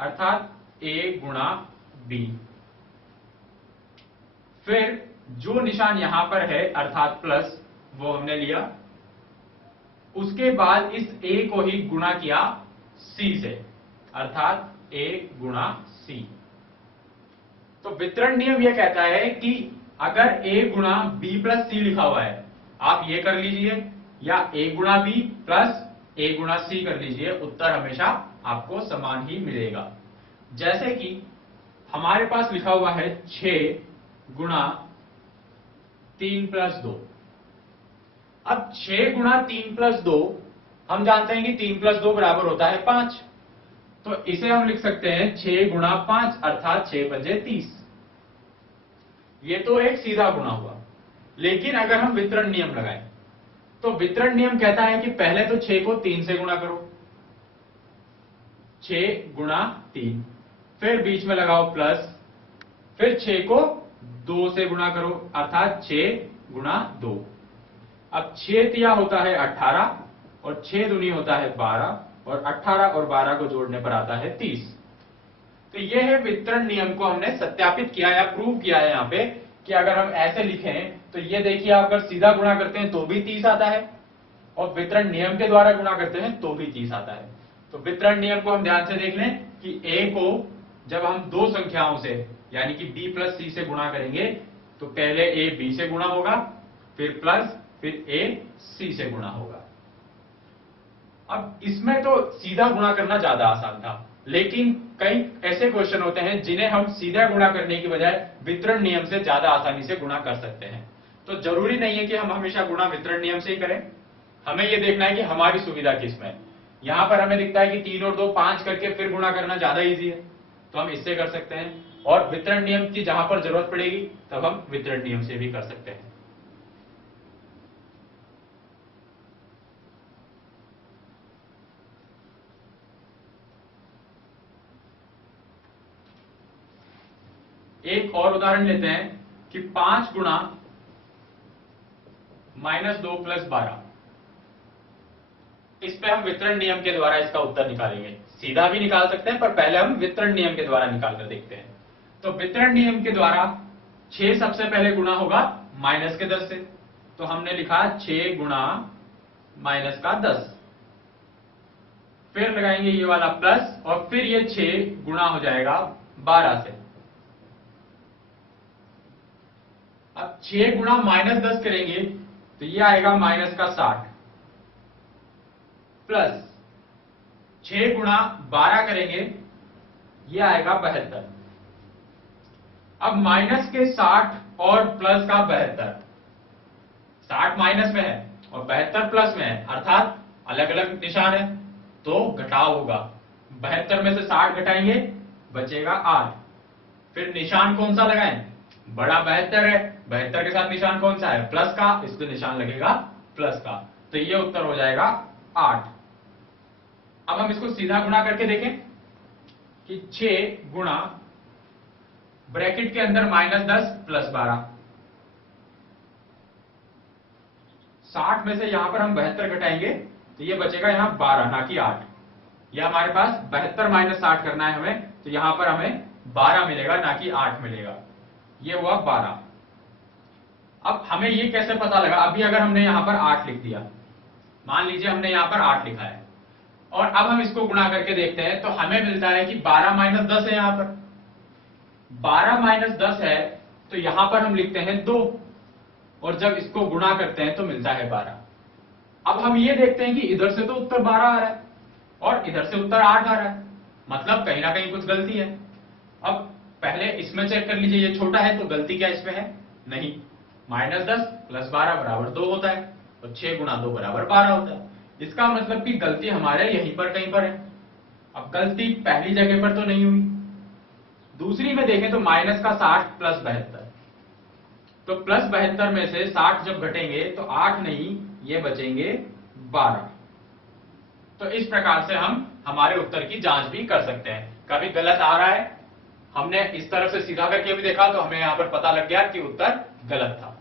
अर्थात a गुणा b। फिर जो निशान यहां पर है अर्थात प्लस, वो हमने लिया। उसके बाद इस a को ही गुणा किया c से, अर्थात a गुणा c। तो वितरण नियम यह कहता है कि अगर a गुणा b प्लस c लिखा हुआ है, आप ये कर लीजिए, या a गुणा b प्लस a गुणा c कर लीजिए, उत्तर हमेशा आपको समान ही मिलेगा। जैसे कि हमारे पास लिखा हुआ है 6 गुणा 3 प्लस 2। अब 6 गुणा 3 प्लस 2, हम जानते हैं कि 3 प्लस 2 बराबर होता है 5। तो इसे हम लिख सकते हैं 6 गुणा 5 अर्थात 6 पंजे 30। ये तो एक सीधा गुणा हुआ। लेकिन अगर हम वितरण नियम लगाएं, तो वितरण नियम कहता है कि पहले तो 6 को 3 से गुणा करो, 6 गुणा 3, फिर बीच में लगाओ प्लस, फिर 6 को 2 से गुणा करो अर्थात 6 गुणा 2। अब 6 तिया होता है 18 और 6 दूनी होता है 12, और 18 और 12 को जोड़ने पर आता है 30। तो यह है वितरण नियम को हमने सत्यापित किया या प्रूव किया है यहां पे, कि अगर हम ऐसे लिखें तो ये देखिए, आप अगर सीधा गुणा करते हैं तो भी 30 आता है, और वितरण नियम के द्वारा गुणा करते हैं तो भी 30 आता है। तो वितरण नियम को हम ध्यान से देख लें कि a को जब हम दो संख्याओं से यानी कि b प्लस c से गुणा करेंगे, तो पहले a b से गुणा होगा, फिर प्लस, फिर a c से गुणा होगा। अब इसमें तो सीधा गुणा करना ज्यादा आसान था, लेकिन कई ऐसे क्वेश्चन होते हैं जिन्हें हम सीधा गुणा करने की बजाय वितरण नियम से ज्यादा आसानी से गुणा कर सकते हैं। तो जरूरी नहीं है कि हम हमेशा गुणा वितरण नियम से ही करें, हमें यह देखना है कि हमारी सुविधा किसमें है। यहां पर हमें दिखता है कि 3 और 2 5 करके फिर गुणा करना ज्यादा इजी है, तो हम इससे कर सकते हैं, और वितरण नियम की जहां पर जरूरत पड़ेगी तब हम वितरण नियम से भी कर सकते हैं। एक और उदाहरण लेते हैं कि 5 गुणा -2 प्लस 12। इस पे हम वितरण नियम के द्वारा इसका उत्तर निकालेंगे। सीधा भी निकाल सकते हैं, पर पहले हम वितरण नियम के द्वारा निकाल कर देखते हैं। तो वितरण नियम के द्वारा 6 सबसे पहले गुणा होगा माइनस के 10 से, तो हमने लिखा 6 गुणा माइनस का 10, फिर लगाएंगे ये वाला प्लस, और फिर ये 6 गुणा हो जाएगा 12 से। अब 6 गुणा -10 करेंगे तो ये आएगा माइनस का 60, प्लस 6 गुणा 12 करेंगे, ये आएगा 72। अब माइनस के 60 और प्लस का 72, 60 माइनस में है और 72 प्लस में है, अर्थात अलग अलग निशान है, तो घटाव होगा। 72 में से 60 घटाएंगे, बचेगा 8। फिर निशान कौन सा लगाएं? बड़ा 72 है, 72 के साथ निशान कौन सा है? प्लस का, इसको निशान लगेगा प्लस का, तो ये उत्तर हो जाएगा 8। अब हम इसको सीधा गुणा करके देखें कि 6 गुणा ब्रैकेट के अंदर -10 प्लस 12, 60 में से यहां पर हम 72 घटाएंगे तो ये बचेगा यहां 12 ना कि 8। यह हमारे पास 72 माइनस 60 करना है हमें, तो यहां पर हमें 12 मिलेगा ना कि 8 मिलेगा। ये हुआ 12। अब हमें ये कैसे पता लगा? अभी अगर हमने यहां पर 8 लिख दिया, मान लीजिए हमने यहां पर 8 लिखा है, और अब हम इसको गुणा करके देखते हैं तो हमें मिलता है कि 12 माइनस 10 है। यहां पर 12 माइनस 10 है, तो यहां पर हम लिखते हैं 2, और जब इसको गुणा करते हैं तो मिलता है 12। अब हम ये देखते हैं कि इधर से तो उत्तर 12 आ रहा है और इधर से उत्तर 8 आ रहा है, मतलब कहीं ना कहीं कुछ गलती है। अब पहले इसमें चेक कर लीजिए, ये छोटा है तो गलती क्या इसमें है? नहीं, -10 प्लस 12 बराबर 2 होता है, और 6 गुणा 2 बराबर 12 होता है। इसका मतलब कि गलती हमारे यहीं पर कहीं पर है। अब गलती पहली जगह पर तो नहीं हुई। दूसरी में देखें तो माइनस का 60 प्लस 72, तो प्लस 72 में से 60 जब घटेंगे तो 8 नहीं, ये बचेंगे 12। तो इस प्रकार से हम हमारे उत्तर की जांच भी कर सकते हैं। कभी गलत आ रहा है, हमने इस तरफ से सीधा करके भी देखा तो हमें यहां पर पता लग गया कि उत्तर गलत था।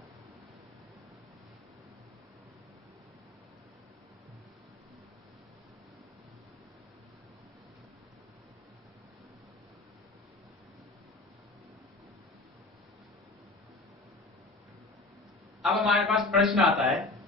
अब हमारे पास प्रश्न आता है